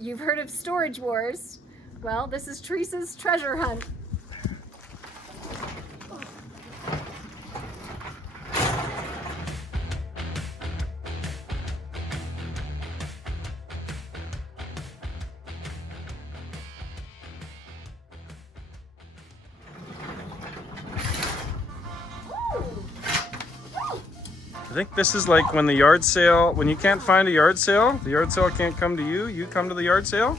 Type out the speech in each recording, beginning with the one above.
You've heard of storage wars. Well, this is Teresa's treasure hunt. I think this is like when the yard sale, when you can't find a yard sale, the yard sale can't come to you, you come to the yard sale.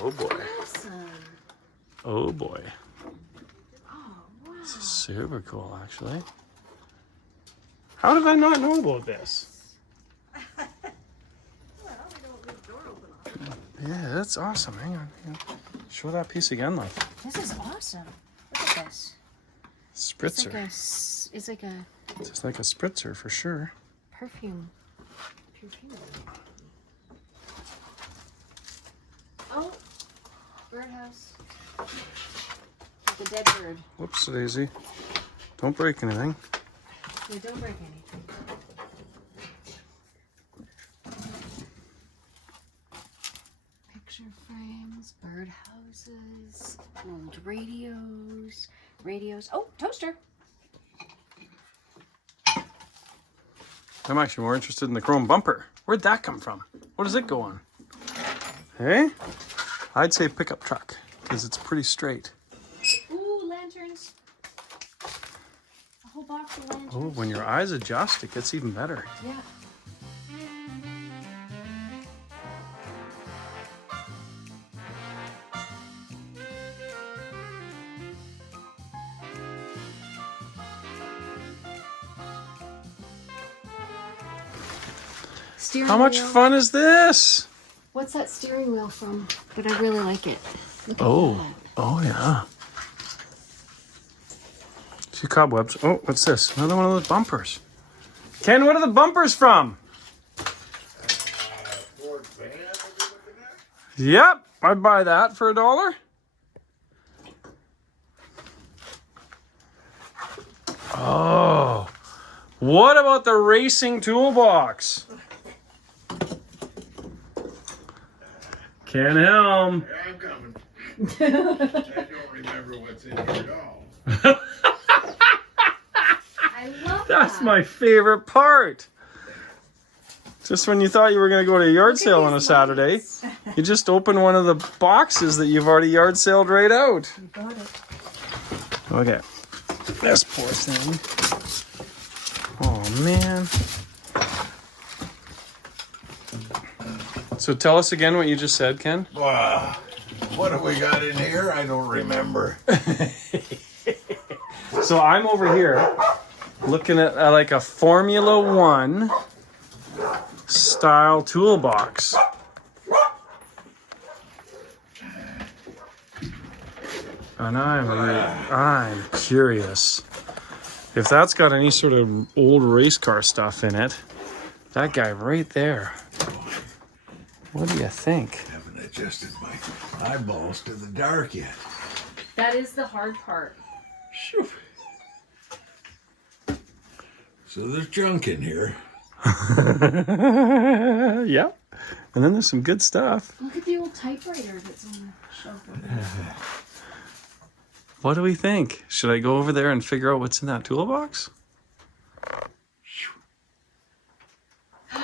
Oh boy. Awesome. Oh boy. Oh, wow. This is super cool, actually. How did I not know about this? Yeah, that's awesome. Hang on. Show that piece again, love. This is awesome. Look at this. Spritzer. It's like a Just like a spritzer for sure. perfume. Oh, birdhouse. The dead bird. Whoops, Daisy. Don't break anything. Yeah, don't break anything. Picture frames, birdhouses, old radios. Oh, toaster. I'm actually more interested in the chrome bumper. Where'd that come from? What does it go on? Hey? I'd say pickup truck, because it's pretty straight. Ooh, lanterns. A whole box of lanterns. Oh, when your eyes adjust, it gets even better. Yeah. Steering How much wheel. fun is this? What's that steering wheel from? But I really like it. Look at Oh, that. oh yeah. See cobwebs. Oh, what's this? Another one of those bumpers. Ken, what are the bumpers from? Yep, I'd buy that for $1. Oh, what about the racing toolbox? Ken Helm. Yeah, I'm coming. I don't remember what's in here at all. I love That's that. my favorite part. Just when you thought you were going to go to a yard Look at sale on a these Saturday, lights. you just open one of the boxes that you've already yard saled right out. You got it. Okay. This poor thing. Oh, man. So tell us again what you just said, Ken. Wow. What have we got in here? I don't remember. So I'm over here looking at like a Formula One style toolbox. And I'm curious if that's got any sort of old race car stuff in it. That guy right there. What do you think? Haven't adjusted my eyeballs to the dark yet. That is the hard part. Shoo. So there's junk in here. Yep. And then there's some good stuff. Look at the old typewriter that's on the shelf over there. What do we think? Should I go over there and figure out what's in that toolbox?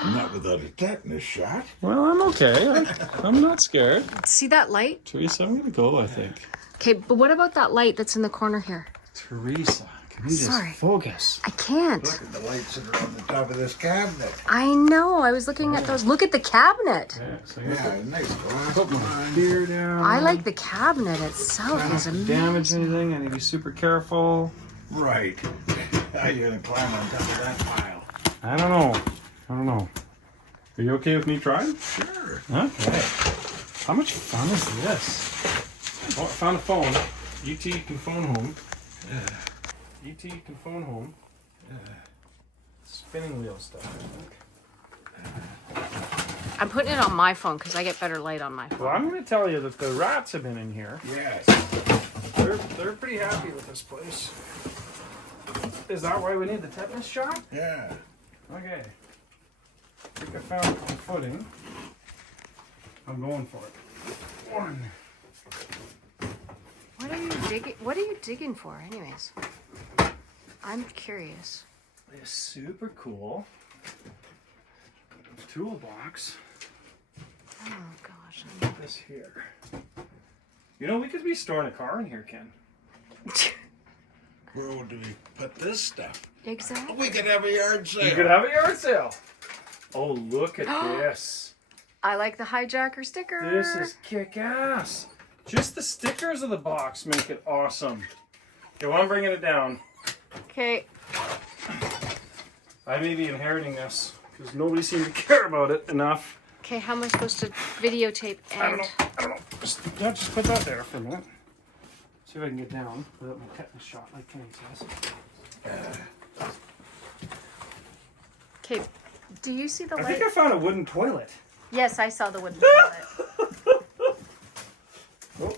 Not without a tetanus shot. Well, I'm okay. I'm not scared. See that light? Teresa, I'm gonna go, I think. Okay, but what about that light that's in the corner here? Teresa, can you just Sorry. focus? I can't. Look at the lights that are on the top of this cabinet. I know. I was looking at those. Look at the cabinet. Yeah, so Yeah, nice glass. put my beer down. I like the cabinet itself. It's Don't damage amazing. anything. I need to be super careful. Right. How you gonna climb on top of that pile? I don't know. Are you okay with me trying? Sure. Okay. How much fun is this? Oh, I found a phone. ET can phone home. ET can phone home. Spinning wheel stuff, I think. I'm putting it on my phone because I get better light on my phone. Well, I'm going to tell you that the rats have been in here. Yes. They're pretty happy with this place. Is that why we need the tetanus shot? Yeah. Okay. think I found the footing. I'm going for it. One. What are you digging for, anyways? I'm curious. This super cool toolbox. Oh gosh. This here. You know, we could be storing a car in here, Ken. Where do we put this stuff? Exactly. We could have a yard sale. You could have a yard sale. Oh, look at this. I like the hijacker sticker. This is kick-ass. Just the stickers of the box make it awesome. Okay, well, I'm bringing it down. Okay. I may be inheriting this because nobody seemed to care about it enough. Okay, how am I supposed to videotape and... I don't know. Just put that there for a minute. See if I can get down without my tetanus shot, like Ken says. Okay, do you see the I light? think I found a wooden toilet. Yes, I saw the wooden toilet. Oh.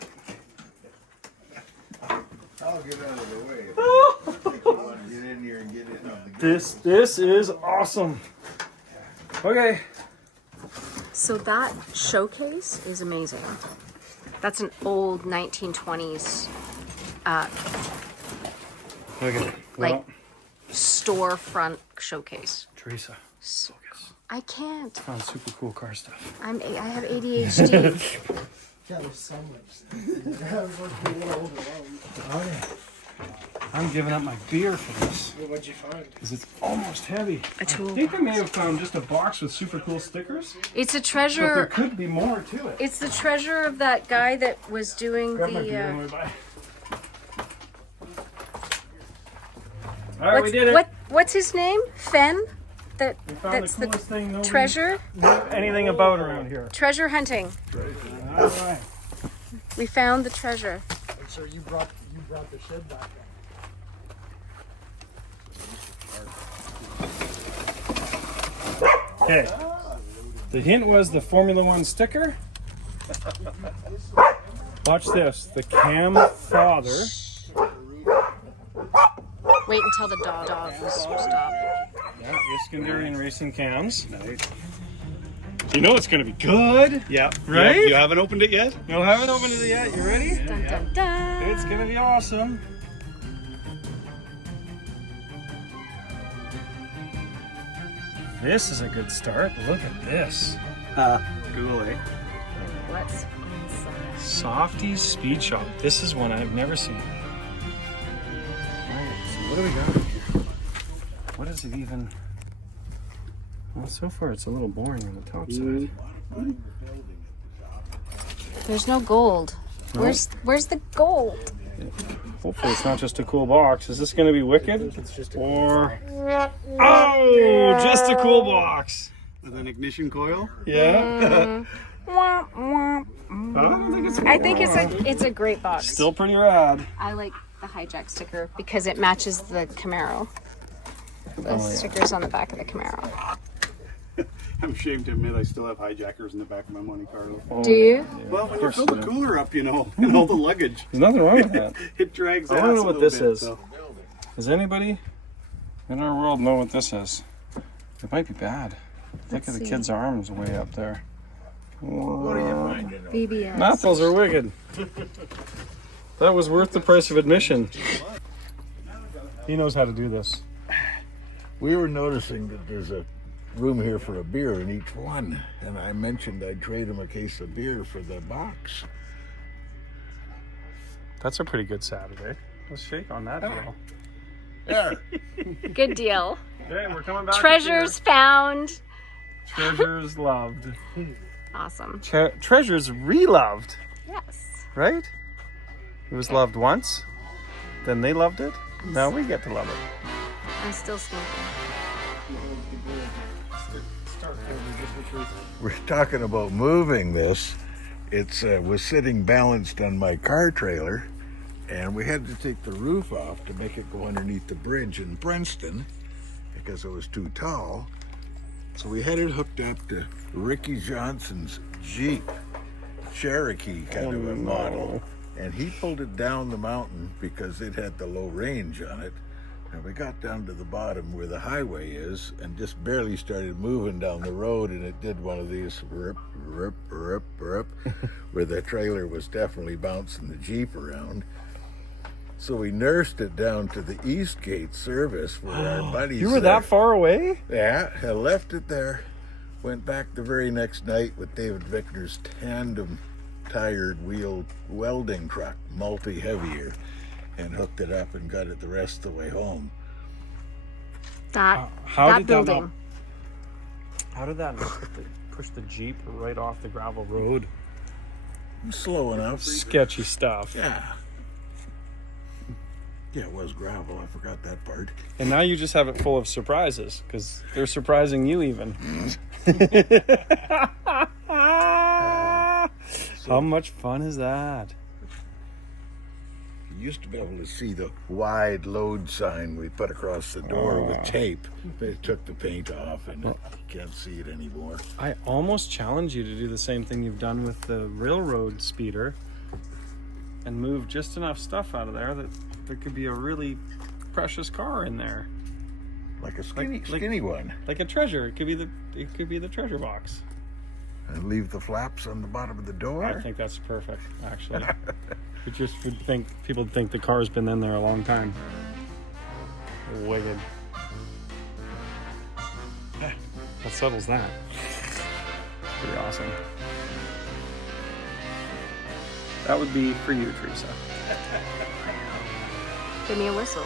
I'll get out of the way. I think you want to get in here and get in on the This is awesome. Okay. So that showcase is amazing. That's an old 1920s Okay. like storefront showcase. Teresa, focus. I can't. Found super cool car stuff. I have ADHD. Yeah, there's so much. I'm giving up my beer for this What'd you find? because it's almost heavy. A I tool. think I may have found just a box with super cool stickers, It's a but there treasure. could be more to it. It's the treasure of that guy that was doing Grab my beer on the the. way by. All right, we did it. What's his name? Fen. That We found that's the the coolest thing nobody treasure. knew anything about around here. Treasure hunting. All right. We found the treasure. And so you brought the shed back. Okay. The hint was the Formula One sticker. Watch this. The cam father. Wait until the dog stop. Yeah, Iskandarian Racing cams. You know it's going to be good. Yeah. Right? You haven't opened it yet? You haven't opened it yet. You ready? Dun dun dun. It's going to be awesome. This is a good start. Look at this. Cool, eh? What's inside? Softy's Speed Shop. This is one I've never seen. Alright, so what do we got here? What is it even? Well, so far it's a little boring on the top side. There's no gold. No. Where's the gold? Hopefully it's not just a cool box. Is this going to be wicked? Or... Oh, just a cool box. With an ignition coil? Yeah. Womp, womp. I think it's a great box. Still pretty rad. I like the hijack sticker because it matches the Camaro. The stickers on the back of the Camaro. I'm ashamed to admit I still have hijackers in the back of my money car. Oh, Do you? Well, when you course fill you the do. cooler up, you know, and all the luggage, There's nothing wrong with that. it drags I ass wanna know a what little this bit, is. so. Does anybody in our world know what this is? It might be bad. Look at the see. kid's arms way up there. What are you finding? BBS. Knuckles are wicked. That was worth the price of admission. He knows how to do this. We were noticing that there's a room here for a beer in each one, and I mentioned I'd trade him a case of beer for the box. That's a pretty good Saturday. Let's shake on that deal. There. Good deal. Okay, we're coming back. Treasures found. Treasures loved. Awesome. Treasures reloved, Yes. right? It was loved once, then they loved it. Now we get to love it. I'm still smoking. We're talking about moving this. It's was sitting balanced on my car trailer, and we had to take the roof off to make it go underneath the bridge in Princeton because it was too tall. So we had it hooked up to Ricky Johnson's Jeep Cherokee kind of a model, and he pulled it down the mountain because it had the low range on it. And we got down to the bottom where the highway is and just barely started moving down the road, and it did one of these rip, rip, rip, rip, where the trailer was definitely bouncing the Jeep around. So we nursed it down to the Eastgate service where our buddies You were that far away? Yeah, I left it there. Went back the very next night with David Vickner's tandem tired wheel welding truck, multi-heavier, and hooked it up and got it the rest of the way home. How That did building. How did that push the Jeep right off the gravel road? Slow enough. Sketchy stuff. Yeah. Yeah, it was gravel. I forgot that part. And now you just have it full of surprises because they're surprising you even. How much fun is that? You used to be able to see the wide load sign we put across the door with tape. They took the paint off and you can't see it anymore. I almost challenge you to do the same thing you've done with the railroad speeder and move just enough stuff out of there that there could be a really precious car in there. Like a skinny one. Like a treasure. It could be the treasure box. And leave the flaps on the bottom of the door. I think that's perfect, actually. People would think the car's been in there a long time. Wicked. That settles that. Pretty awesome. That would be for you, Teresa. Give me a whistle.